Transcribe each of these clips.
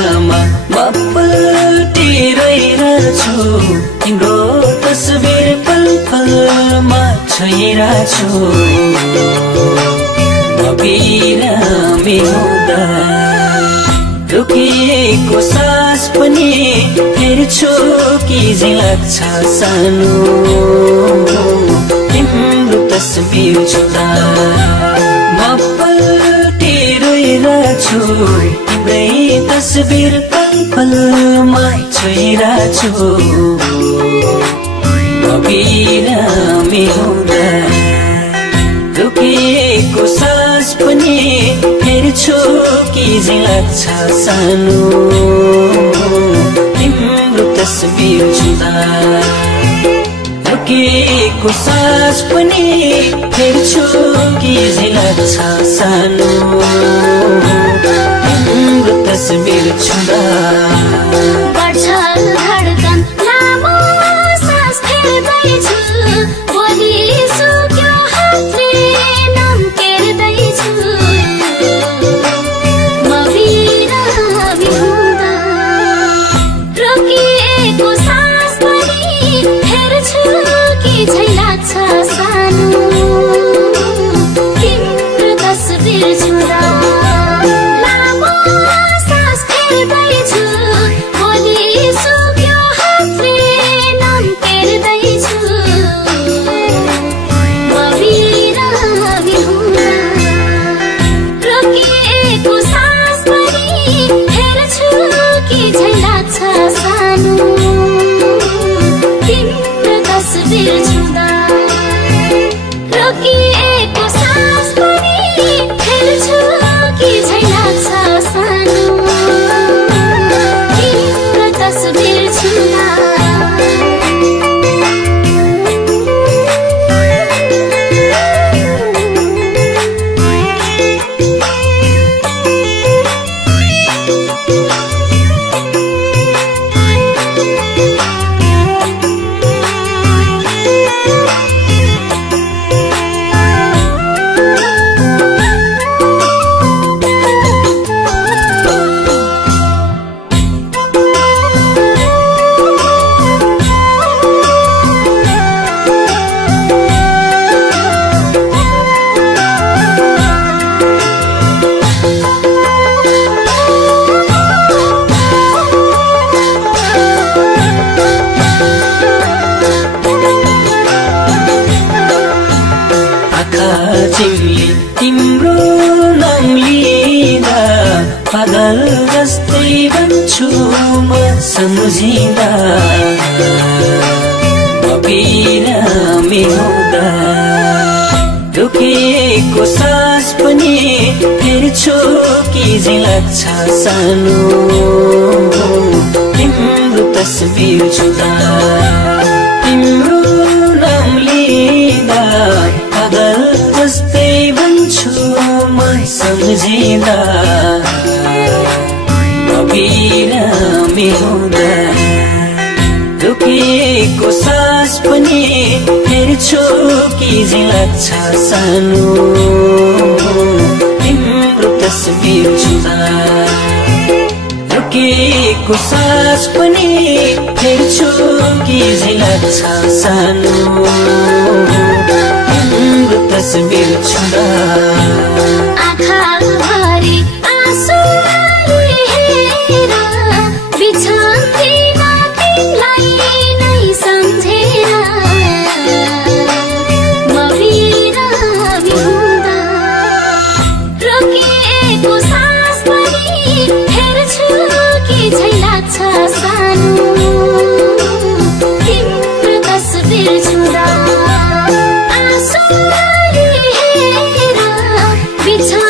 बाहिरमा म पल्टिरहेछु तिम्रो तस्बिर पल पलमा छोइरहेछु म बिरामी हुँदा रोकिएको सास पनि फेर्छु कि झैं लाग्छ सानो तिम्रो तस्बिर छुँदा म पल्टिरहेछु तिम्रै तस्बिर पल पलमा छोइरहेछु म बिरामी हुँदा रोकिएको सास पनि फेर्छु कि झैं लाग्छ सानो तिम्रो तस्बिर छुँदा रोकिएको सास पनि फेर्छु कि झैं लाग्छ सानो तिम्रो तस्बिर छुँदा बढ्छ धड्कन लामो सास फेर्दैछु बोली सुक्यो हातले नाम केर्दैछु म बिरामी हुँदा रोकिएको सास पनि फेर्छु कि झैं लाग्छ सानो तिम्रो तस्बिर छुँदा लामो सास फेर्दैछु बोली सुक्यो हातले नाम केर्दैछु म बिरामी हुँदा रोकिएको सास पनि फेर्छु कि झैं लाग्छ सानो तिम्रो तस्बिर छुँदा रोकिएको सास पनि फेर्छु कि झैं लाग्छ सानो तिम्रो तस्बिर छुँदा तिम्रो नाम लिँदा पागल जस्तै बन्छु म सम्झिँदा म बिरामी हुँदा रोकिएको सास पनि फेर्छु कि झैं लाग्छ सानो तिम्रो तस्बिर छुँदा तिम्रो नाम लिँदा पागल जस्तै बन्छु म सम्झिँदा म बिरामी हुँदा रोकिएको सास पनि फेर्छु कि झैं लाग्छ सानो तिम्रो तस्बिर छुँदा रोकिएको सास पनि फेर्छु कि झैं लाग्छ सानो तिम्रो तस्बिर छुँदा आँखाभरि आँसुले हेरेर बिछन्दिन तिमीलाई नै सम्झेर म बिरामी हुँदा रोकिएको सास पनि फेर्छु कि झैं लाग्छ सानो तिम्रो तस्बिर छुँदा आँसुले हेरेर बिछन्दिन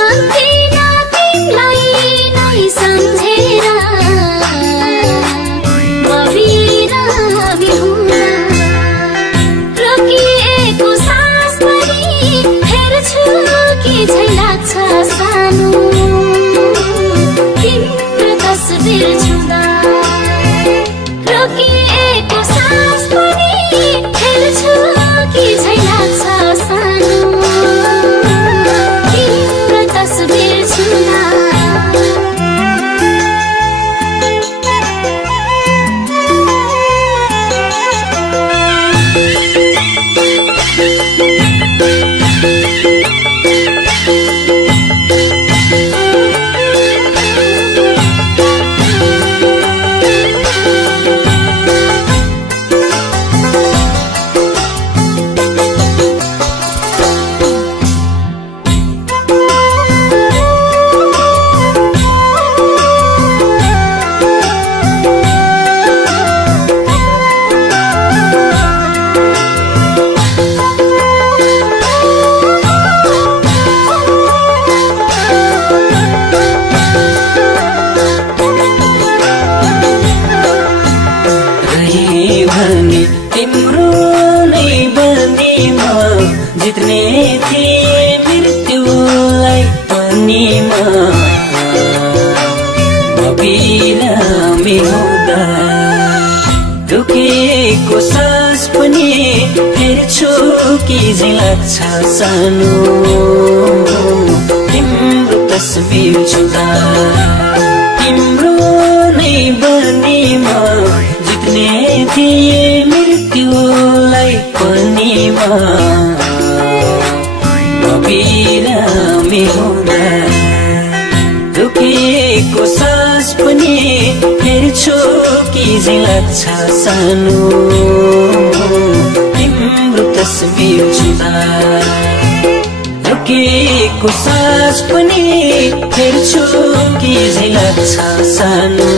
बिरामी हुँदा रुकेको सास पनि फेर्छु कि झै लाग्छ सानो तिम्रो तस्बिर छुँदा तिम्रो नै बनीमा जित्ने थिए मृत्युलाई पनि बिरामी हुँदा रुकेको सास पनि फेर्छु कि झै लाग्छ सानो तिम्रो तस्बिर छुँदा रुकेको सास पनि फेर्छु कि झै लाग्छ सानो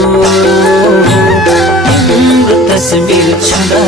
तिम्रो तस्बिर छुँदा